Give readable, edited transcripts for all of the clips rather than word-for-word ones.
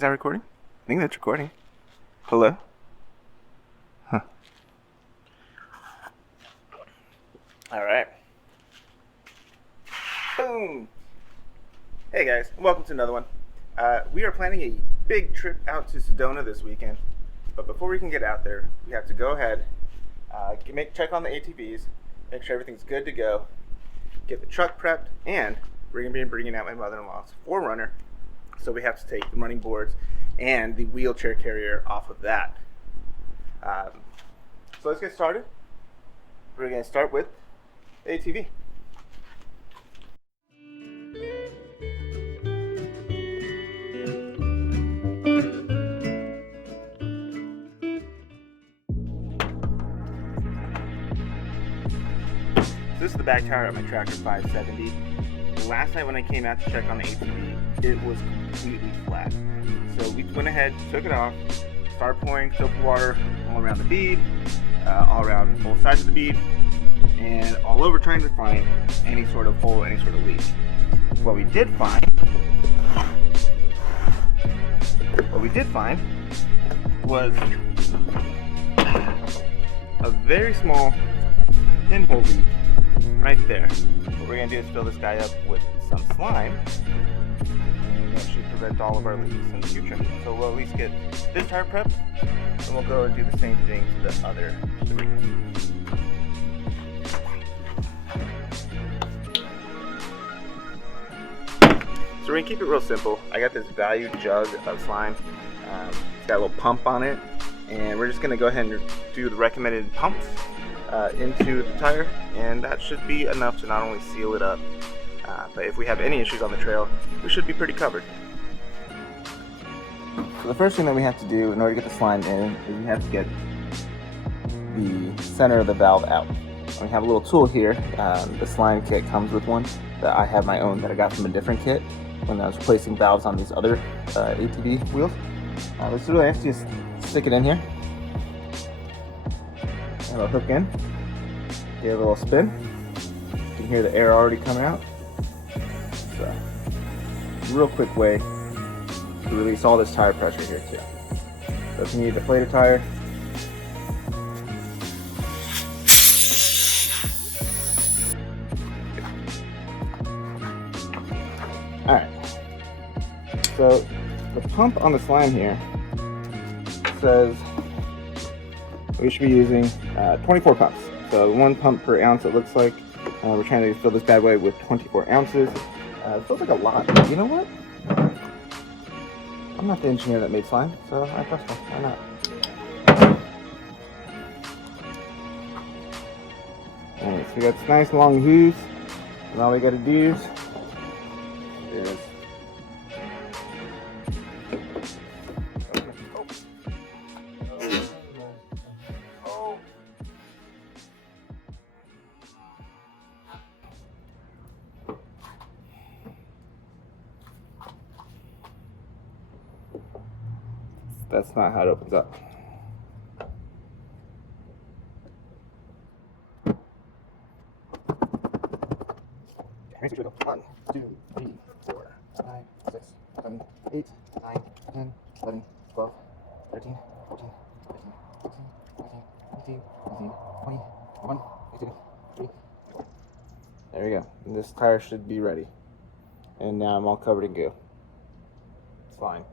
Is that recording? I think that's recording. Hello? Huh. Alright. Boom! Hey guys, welcome to another one. We are planning a big trip out to Sedona this weekend. But before we can get out there, we have to go ahead, check on the ATVs, make sure everything's good to go, get the truck prepped, and we're going to be bringing out my mother-in-law's 4Runner. So we have to take the running boards and the wheelchair carrier off of that. So let's get started. We're going to start with the ATV. This is the back tire of my tractor 570. Last night when I came out to check on the ATV, it was completely flat. So we went ahead, took it off, started pouring soap and water all around the bead, all around both sides of the bead, and all over trying to find any sort of hole, any sort of leak. What we did find was a very small pinhole leak right there. What we're going to do is fill this guy up with some slime, and that should prevent all of our leaks in the future. So we'll at least get this tire prepped, and we'll go and do the same thing to the other three. So we're going to keep it real simple. I got this value jug of slime. It's got a little pump on it, and we're just going to go ahead and do the recommended pumps into the tire, and that should be enough to not only seal it up, but if we have any issues on the trail, we should be pretty covered. So the first thing that we have to do in order to get the slime in is we have to get the center of the valve out. And we have a little tool here. The slime kit comes with one that I have my own that I got from a different kit when I was replacing valves on these other ATV wheels. Let's really have to just stick it in here. And it'll hook in, give it a little spin. You can hear the air already coming out. So, real quick way to release all this tire pressure here too. So if you need to deflate a tire, alright. So the pump on the slime here says we should be using 24 pumps. So 1 pump per ounce it looks like. We're trying to fill this bad boy with 24 ounces. It feels like a lot, but you know what? I'm not the engineer that made slime, so I trust him. Why not? Alright, so we got this nice long hose, and all we gotta do is that's not how it opens up. Here we go. 1, 2, 3, 4, 5, 6, 7, 8, 9, 10, 11, 12, 13, 14, 15, 16, 17, 18, 19, 20, 21, 22, 23, 24. There we go. And this tire should be ready. And now I'm all covered in goo. It's fine.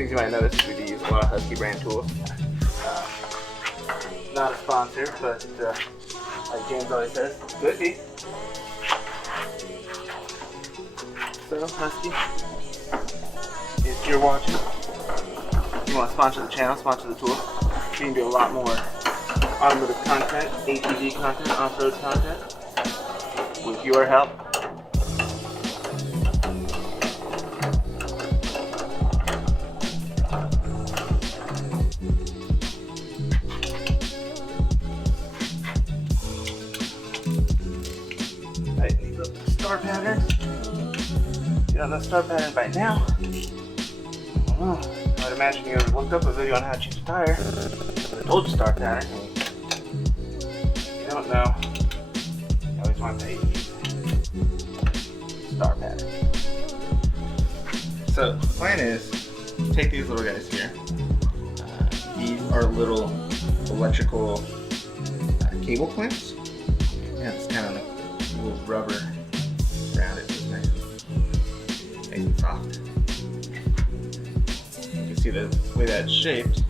You might notice we do use a lot of Husky brand tools. Not a sponsor, but like James always says, could be. So Husky, if you're watching, you want to sponsor the channel, sponsor the tools, you can do a lot more automotive content, ATV content, off-road content with your help. get on the start pattern by now. I would imagine you looked up a video on how to change a tire with an old start pattern. If you don't know, you always want the ATVs start pattern. So the plan is take these little guys here. These are little electrical cable clamps. Yeah, it's kind of like a little rubber around it. It's nice and soft. You can see the way that's shaped.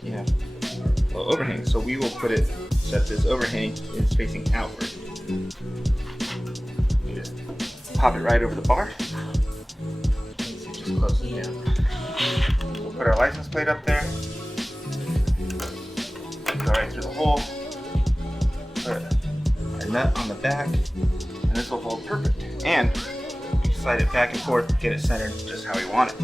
You have a little overhang. So we will put it so that this overhang is facing outward. You just pop it right over the bar. Just close it down. We'll put our license plate up there. Go right through the hole. Put a nut on the back, and this will hold perfect. And you slide it back and forth, get it centered just how we want it.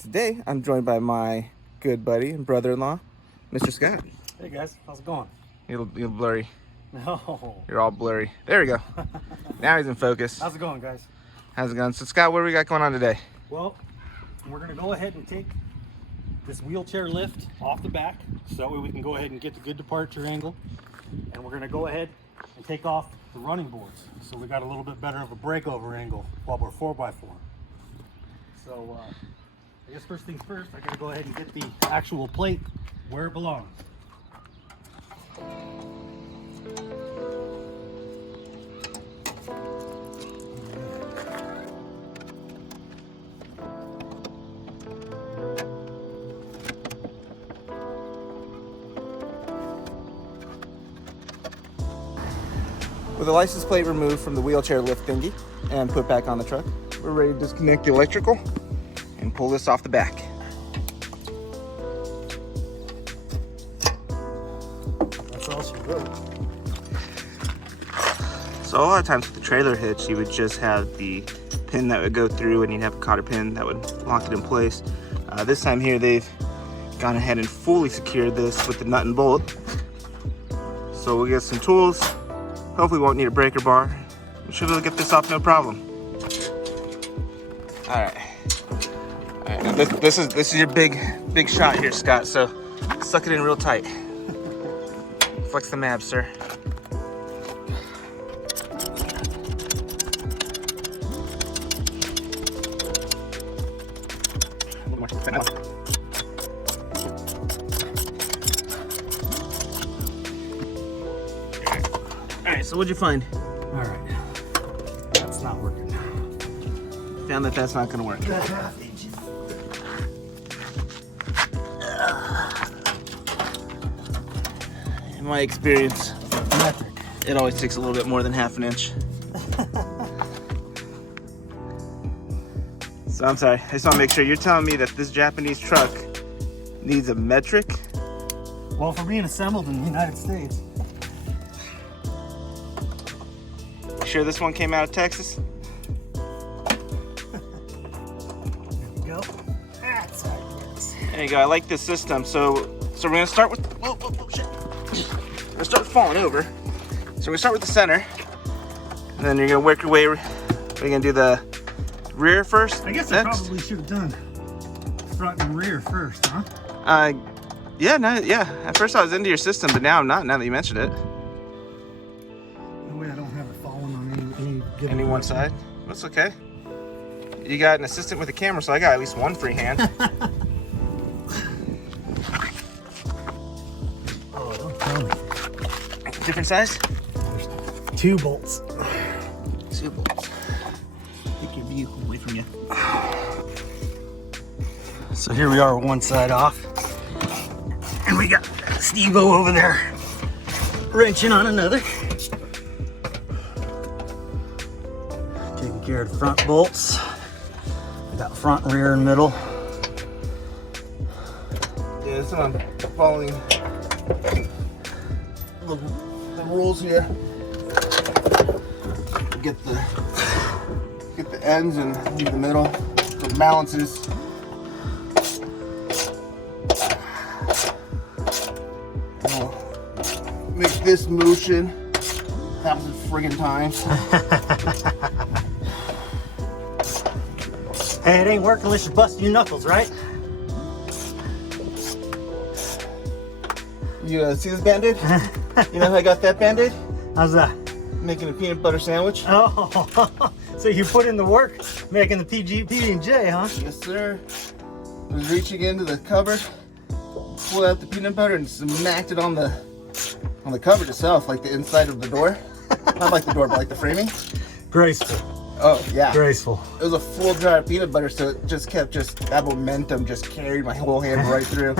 Today, I'm joined by my good buddy and brother-in-law, Mr. Scott. Hey guys, how's it going? You're blurry. No. You're all blurry. There we go. Now he's in focus. How's it going, guys? How's it going? So Scott, what do we got going on today? Well, we're gonna go ahead and take this wheelchair lift off the back, so that way we can go ahead and get the good departure angle. And we're gonna go ahead and take off the running boards, so we got a little bit better of a breakover angle while we're 4x4. So I guess first things first, I gotta go ahead and get the actual plate where it belongs. With the license plate removed from the wheelchair lift thingy and put back on the truck, we're ready to disconnect the electrical and pull this off the back. That's all she wrote. So a lot of times with the trailer hitch, you would just have the pin that would go through and you'd have a cotter pin that would lock it in place. This time here, they've gone ahead and fully secured this with the nut and bolt. So we'll get some tools. Hopefully we won't need a breaker bar. We should be able to get this off no problem. All right. Now this is your big shot here, Scott. So suck it in real tight. Flex the mab, sir. A little more. All right. So what'd you find? All right. That's not working. Found that that's not going to work. In my experience, it always takes a little bit more than half an inch. So I'm sorry, I just want to make sure you're telling me that this Japanese truck needs a metric? Well, for being assembled in the United States. You sure this one came out of Texas? Go. That's how it works. There you go. I like this system. So we're gonna start with. Whoa, shit. We're gonna start falling over. So we're gonna start with the center, and then you're gonna work your way. We're gonna do the rear first. I guess I probably should have done front and rear first, huh? Yeah. At first I was into your system, but now I'm not. Now that you mentioned it. No way I don't have it falling on Any one side. That's okay. You got an assistant with a camera, so I got at least one free hand. Oh, don't tell me. Different size? There's 2 bolts. 2 bolts. Take your view away from you. So here we are with one side off. And we got Steve-O over there wrenching on another. Taking care of the front bolts. We got front, rear, and middle. Yeah, so I'm following the rules here. Get the ends and leave the middle. The balances. I'll make this motion 1,000 friggin' times. Hey, it ain't working unless you're busting your knuckles, right? You see this Band-Aid? You know how I got that Band-Aid? How's that? Making a peanut butter sandwich. Oh, so you put in the work making the PB&J, huh? Yes, sir. I was reaching into the cupboard, pulled out the peanut butter, and smacked it on the cupboard itself, like the inside of the door. Not like the door, but like the framing. Graceful. Oh yeah. Graceful. It was a full jar of peanut butter, so it just kept that momentum just carried my whole hand right through.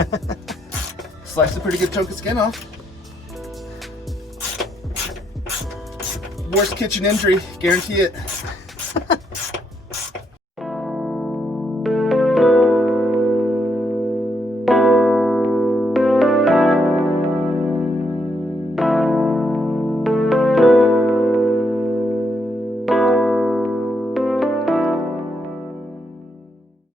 Sliced a pretty good chunk of skin off. Worst kitchen injury, guarantee it.